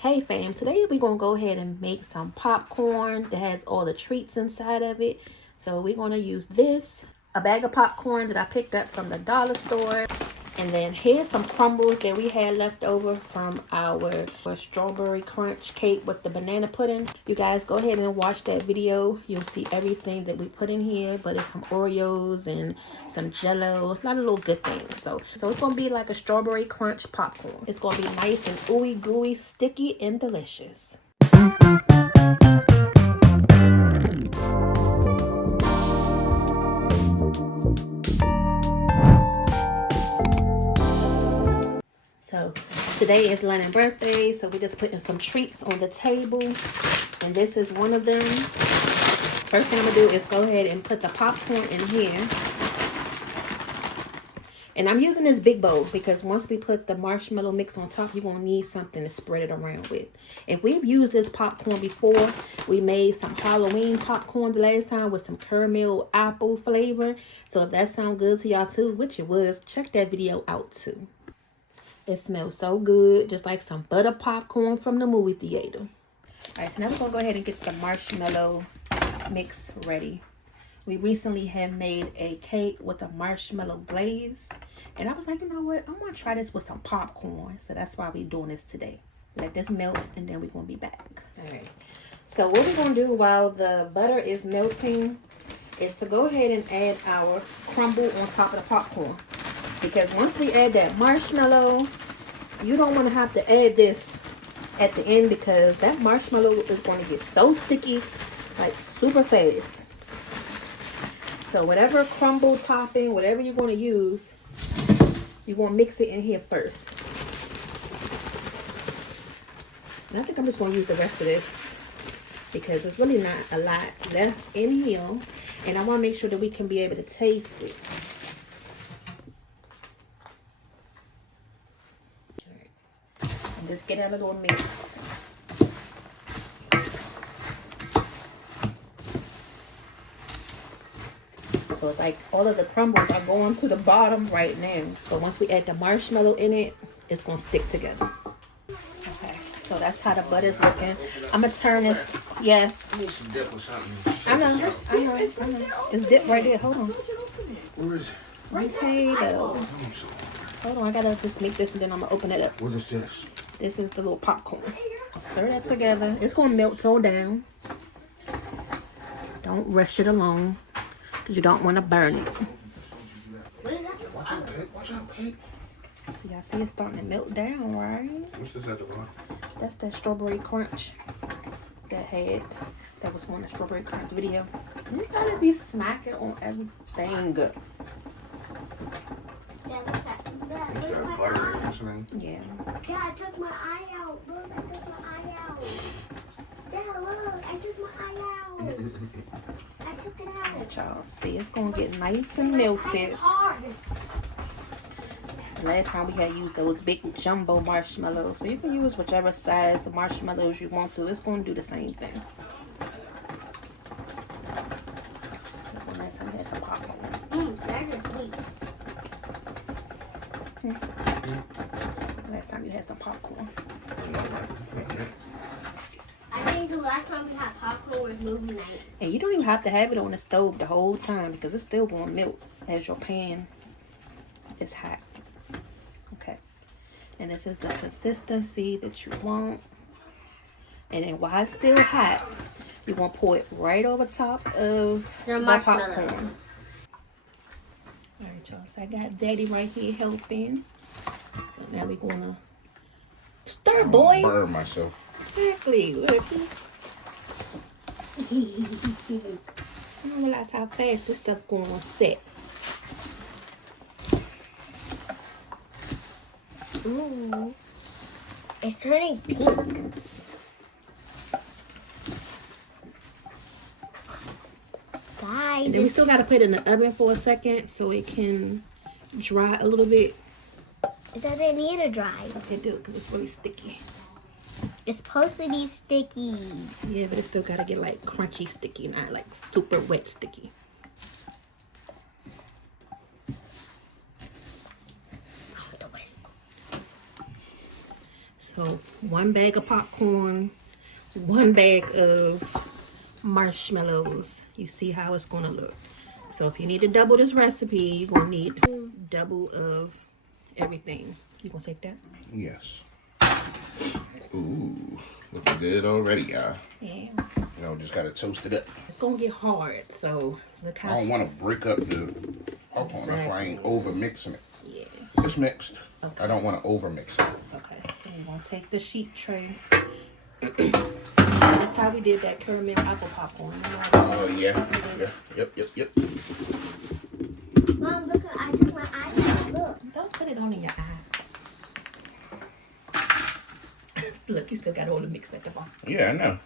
Hey fam, today we're going to go ahead and make some popcorn that has all the treats inside of it. So we're going to use this, a bag of popcorn that I picked up from the dollar store. And then here's some crumbles that we had left over from our strawberry crunch cake with the banana pudding. You guys go ahead and watch that video. You'll see everything that we put in here, but it's some Oreos and some Jello, a lot of little good things. So it's going to be like a strawberry crunch popcorn. It's going to be nice and ooey gooey, sticky and delicious. So today is Lennon's birthday, so we're just putting some treats on the table, and this is one of them. First thing I'm gonna do is go ahead and put the popcorn in here, and I'm using this big bowl because once we put the marshmallow mix on top, you're gonna need something to spread it around with. If we've used this popcorn before, we made some Halloween popcorn the last time with some caramel apple flavor. So if that sounds good to y'all too, which it was, check that video out too. It smells so good, just like some butter popcorn from the movie theater. Alright, so now we're going to go ahead and get the marshmallow mix ready. We recently had made a cake with a marshmallow glaze. And I was like, you know what? I want to try this with some popcorn. So that's why we're doing this today. Let this melt and then we're going to be back. Alright, so what we're going to do while the butter is melting is to go ahead and add our crumble on top of the popcorn. Because once we add that marshmallow, you don't want to have to add this at the end because that marshmallow is going to get so sticky, like super fast. So whatever crumble topping, whatever you're going to use, you're going to mix it in here first. And I think I'm just going to use the rest of this because there's really not a lot left in here. And I want to make sure that we can be able to taste it. Just get a little mix. So it's like all of the crumbles are going to the bottom right now. But once we add the marshmallow in it, it's going to stick together. Okay, so that's how the butter's looking. I'm going to turn this. Yes. I need some dip or something. I know. It's dip right there. Hold on. Where is it? Potato. Hold on, I got to just make this and then I'm going to open it up. What is this? This is the little popcorn. Stir that together. It's going to melt so down. Don't rush it along because you don't want to burn it. Watch out, Pete. Watch out, Pete. So y'all see it's starting to melt down, right? What's this at the bottom? That's that strawberry crunch that was on the strawberry crunch video. You gotta be smacking on everything. Is that butter or something? Yeah. Dad, I took my eye out. Look, I took my eye out. Dad, look, I took my eye out. I took it out. Let y'all see, it's gonna get nice and melted. Last time we had used those big jumbo marshmallows, so you can use whichever size of marshmallows you want to. It's gonna do the same thing. Last time we had some popcorn. That is sweet. Last time you had some popcorn. I think the last time we had popcorn was movie night. And you don't even have to have it on the stove the whole time because it's still going to melt as your pan is hot. Okay. And this is the consistency that you want. And then while it's still hot, you're going to pour it right over top of Your the marshmallow. popcorn. All right, y'all. So I got Daddy right here helping. So now we're going to stir, boy. Burn myself. Exactly. Look. I don't realize how fast this stuff going to set. Ooh. It's turning pink. Guys, And then we still got to put it in the oven for a second so it can dry a little bit. it doesn't need to dry. It do because it's really sticky. It's supposed to be sticky. Yeah, but it still got to get like crunchy sticky, not like super wet sticky. So 1 bag of popcorn, 1 bag of marshmallows. You see how it's gonna look. So if you need to double this recipe, you're gonna need double of everything. You gonna take that? Yes. Ooh, looking good already, y'all. Yeah. You know, just gotta toast it up. It's gonna get hard, so look how. I don't want to break up the popcorn. That's why I ain't over mixing it. Yeah. It's mixed. Okay. I don't want to over mix it. Okay, so we're gonna take the sheet tray. That's how we did that caramel apple popcorn. Oh yeah. Yep. Mom, look, I took my eye out. Look. Don't put it on in your eye. Look, you still got all the mix at the bottom. Yeah, I know.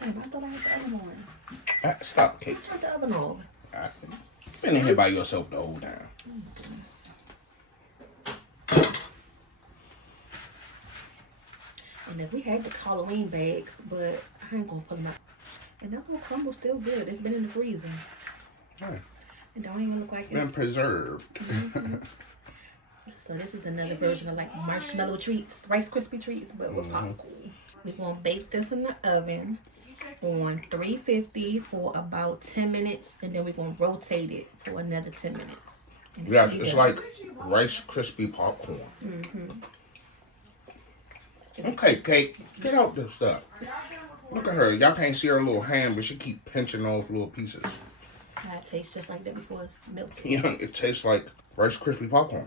Damn, I thought I had the oven on. Stop, Kate. Turn the oven on. Been in here by yourself the whole time. And then we had the Halloween bags, but I ain't gonna pull them out. And that little crumble still good. It's been in the freezer. Right. It don't even look like It's been preserved. So this is another version of like marshmallow treats, Rice Krispie treats, but with popcorn. We're gonna bake this in the oven on 350 for about 10 minutes, and then we're gonna rotate it for another 10 minutes. Yeah, it's like Rice Krispie popcorn. Okay, Kate, get out this stuff. Look at her. Y'all can't see her little hand, but she keep pinching those little pieces. It tastes just like that before it's melted. Yeah, it tastes like Rice Krispie popcorn.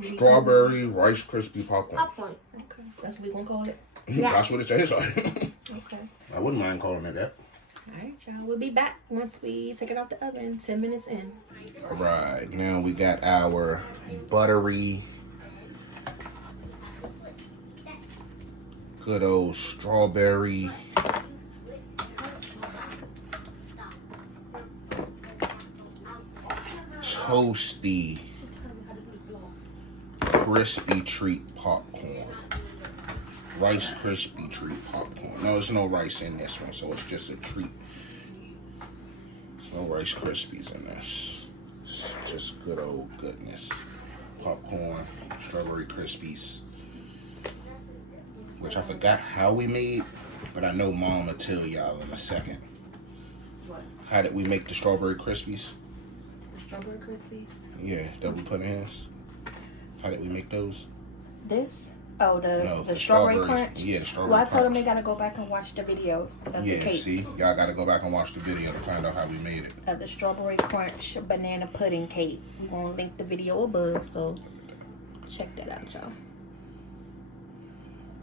Strawberry Rice Krispie popcorn. Popcorn. Okay, that's what we gonna call it. Yeah. That's what it tastes like. Okay. I wouldn't mind calling it that. All right, y'all. We'll be back once we take it out the oven. 10 minutes in. All right, now we got our buttery, good old strawberry toasty crispy treat popcorn. Rice Krispie treat popcorn. No, there's no rice in this one, so it's just a treat. There's no Rice Krispies in this. It's just good old goodness. Popcorn, strawberry Krispies. Which I forgot how we made, but I know Mom will tell y'all in a second. What? How did we make the strawberry Krispies? Strawberry Krispies. Yeah, double puddings. How did we make those? This? Oh, No, the strawberry crunch? Yeah, the strawberry Well, I crunch. told them they gotta go back and watch the video of the Yeah, cake. see? Y'all gotta go back and watch the video to find out how we made it. Of the strawberry crunch banana pudding cake. We're gonna link the video above, so check that out, y'all.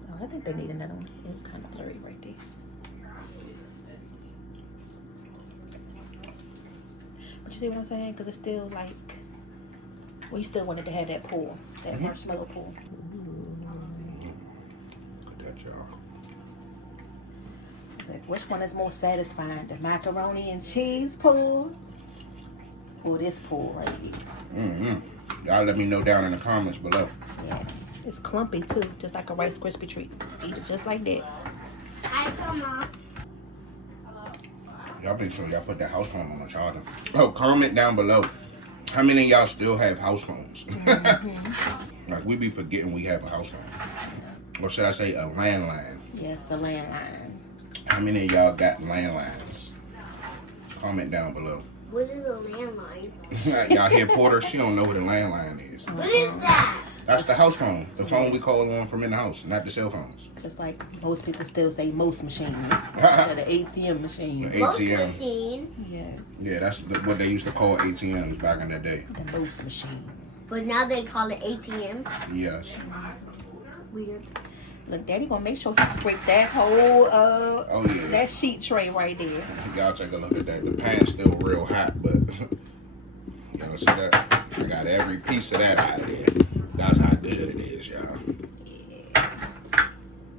Oh, I think they need another one. It was kind of blurry right there. But you see what I'm saying? Because it's still like, well, you still wanted to have that pull, that marshmallow pull. Look at that, y'all. Like, which one is more satisfying, the macaroni and cheese pull or this pull right here? Y'all let me know down in the comments below. Yeah, it's clumpy too, just like a Rice Krispie treat. Eat it just like that. Hi, Mama. Y'all make sure y'all put that house phone on the charger. Oh, comment down below. How many of y'all still have house phones? Like, we be forgetting we have a house phone. Or should I say a landline? Yes, the landline. How many of y'all got landlines? Comment down below. What is a landline? Y'all hear Porter? She don't know what a landline is. What is that? That's the house phone. The phone we call on from in the house, not the cell phones. Just like most people still say most machine. Instead of ATM machine. The Most ATM. machine. Yeah, Yeah, that's what they used to call ATMs back in the day. the most machine. But now they call it ATMs. Yes. Weird. Look, Daddy gonna make sure he scrape that whole Oh, yeah. that sheet tray right there. Y'all take a look at that. The pan's still real hot, but y'all see that? I got every piece of that out of there. That's how good it is, y'all.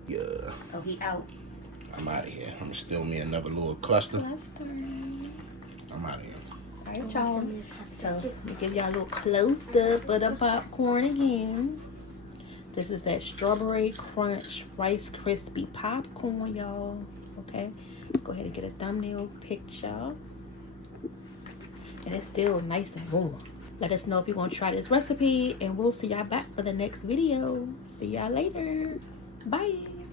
Yeah. Oh, he out. I'm out of here. I'm gonna steal me another little cluster. Cluster. I'm out of here. All right, y'all. So, let me give y'all a little close up of the popcorn again. This is that strawberry crunch Rice Krispie popcorn, y'all. Okay? Go ahead and get a thumbnail picture. And it's still nice and warm. Let us know if you want to try this recipe, and we'll see y'all back for the next video. See y'all later. Bye.